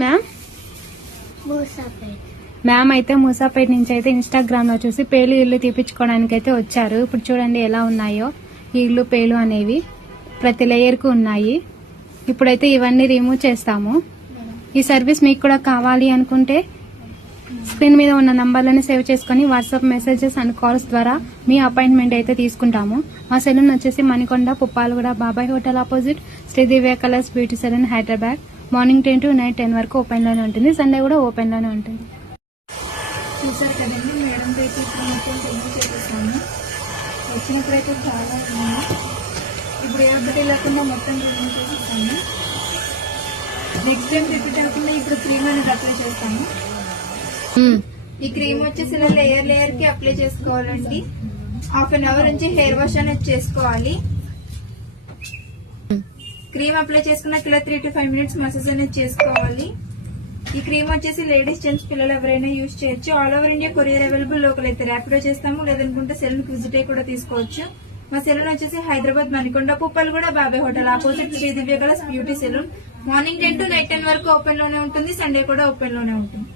Ma'am ma'am అయితే మూసాపేట నుంచి అయితే ఇన్స్టాగ్రామ్ లో చూసి పేలు ఇల్లు తీపించుకోవడానికి అయితే వచ్చారు. ఇప్పుడు చూడండి ఎలా ఉన్నాయో ఈ ఇల్లు పేలు అనేవి ప్రతి లేయర్ కు ఉన్నాయి. ఇప్పుడైతే ఇవన్నీ రిమూవ్ చేస్తాము. ఈ సర్వీస్ మీకు కూడా కావాలి అనుకుంటే స్క్రీన్ మీద ఉన్న నంబర్లను సేవ్ చేసుకుని వాట్సాప్ మెసేజెస్ అండ్ కాల్స్ ద్వారా మీ అపాయింట్మెంట్ అయితే తీసుకుంటాము. మా సెలూన్ వచ్చేసి Manikonda, Puppalaguda, Babai hotel opposite, Sridivya colours beauty salon, Hyderabad. Morning 10 to night 10 వరకు ఓపెన్ లోనే ఉంటుంది. సండే కూడా ఓపెన్ లోనే ఉంటుంది. చూసారు కదండి, మేడంతో అయితే ఇప్పుడు మొత్తం రిమూవ్ చేసేసాము. వచ్చినప్పుడైతే చాలా ఉన్నాయి. ఇప్పుడు ఎవరి లేకుండా మొత్తం రిమూవ్ చేసేసాము. నెక్స్ట్ టైం రిపీట్ అవ్వకుండా ఇప్పుడు క్రీమ్ అనేది అప్లై చేస్తాము. ఈ క్రీమ్ వచ్చేసి ఇలా లేయర్ లేయర్ కి అప్లై చేసుకోవాలండి. హాఫ్ అన్ అవర్ నుంచి హెయిర్ వాష్ అనేది చేసుకోవాలి. క్రీమ్ అప్లై చేసుకున్నాక ఇలా 3 to 5 minutes మసాజ్ అనేది చేసుకోవాలి. ఈ క్రీమ్ వచ్చేసి లేడీస్, జెంట్స్, పిల్లలు ఎవరైనా యూజ్ చేయొచ్చు. All over India courier available. Local అయితే ర్యాపిడో చేస్తాము, లేదనుకుంటే సెలూన్ కి విజిట్ అయ్యి కూడా తీసుకోవచ్చు. మా సెలూన్ వచ్చేసి Hyderabad Manikonda, Puppalaguda, Babai hotel opposite, Sridivya colours beauty salon. Morning 10 to night 10 వరకు ఓపెన్ లోనే ఉంటుంది. సండే కూడా ఓపెన్ లోనే ఉంటుంది.